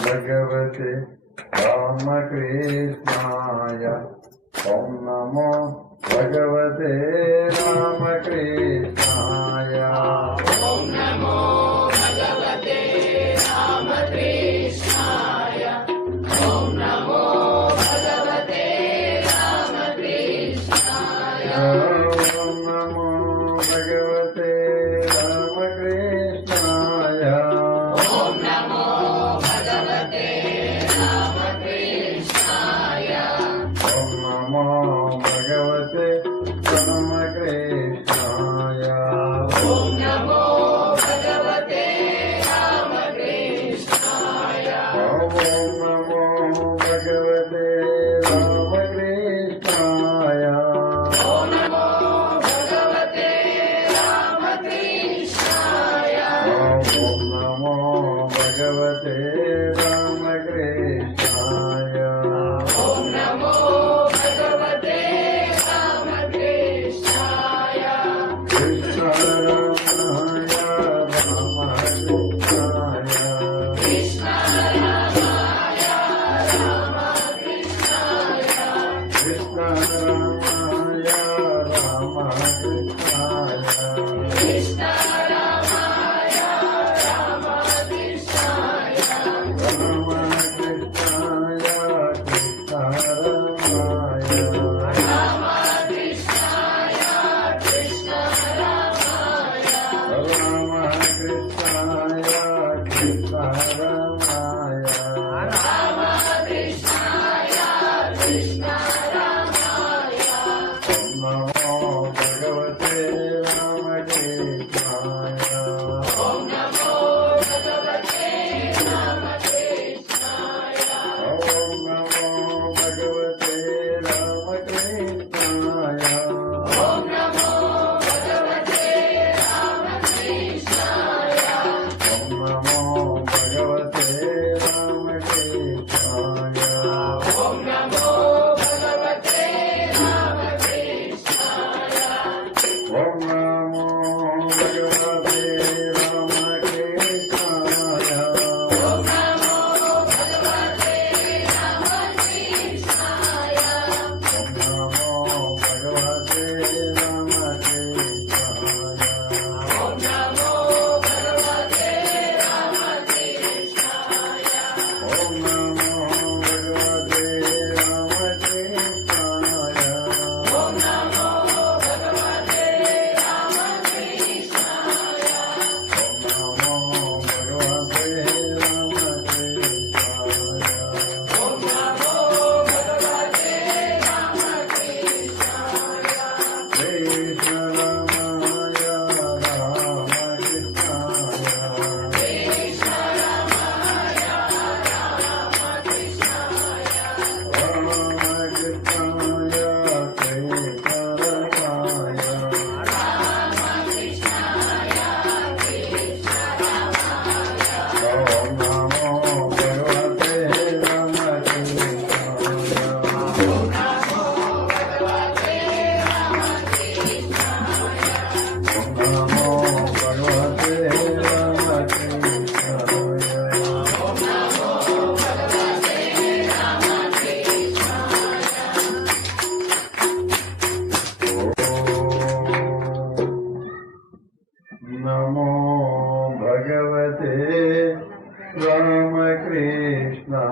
भगवते रामकृष्णाय। ॐ नमो भगवते रामकृष्णाय। ॐ नमो भगवते रामकृष्णाय। ॐ नमो भगवते रामकृष्णाय। ॐ नमो भगवते रामकृष्णाय। ॐ नमो भगवते रामकृष्णाय। ॐ नमो भगवते रामकृष्णाय। ॐ नमो भगवते रामकृष्णाय। ॐ नमो भगवते रामकृष्णाय। ॐ नमो भगवते रामकृष्णाय। ॐ नमो भगवते रामकृष्णाय। ॐ नमो भगवते रामकृष्णाय। कृष्णाय रामकृष्णाय। कृष्ण रामाय रामकृष्णाय। कृष्णाय रामकृष्णाय। कृष्ण रामाय रामकृष्णाय। रामकृष्णाय कृष्णारामाय। रामकृष्णाय कृष्ण रामाय। रामकृष्णाय कृष्णारामाय। रामकृष्णाय कृष्ण रामाय। ॐ नमो भगवते रामकृष्णाय। ॐ नमो भगवते रामकृष्णाय। ॐ नमो भगवते रामकृष्णाय। ॐ नमो भगवते रामकृष्णाय। ॐ नमो भगवते रामकृष्णाय। ॐ नमो भगवते रामकृष्णाय। ॐ नमो भगवते रामकृष्णाय। ॐ नमो भगवते रामकृष्णाय। ॐ नमो भगवते रामकृष्णाय। ॐ नमो भगवते रामकृष्णाय। ॐ नमो भगवते रामकृष्णाय। ॐ नमो भगवते रामकृष्णाय। ॐ नमो भगवते रामकृष्णाय। ॐ नमो भगवते रामकृष्णाय। कृष्ण रामाय रामकृष्णाय। कृष्ण रामाय रामकृष्णाय। रामकृष्णाय कृष्णारामाय। रामकृष्णाय कृष्ण रामाय। ॐ नमो भगवते रामकृष्णाय। ॐ नमो भगवते रामकृष्णाय। ॐ नमो भगवते रामकृष्णाय। ॐ नमो भगवते रामकृष्णाय। नमो भगवते रामकृष्णाय।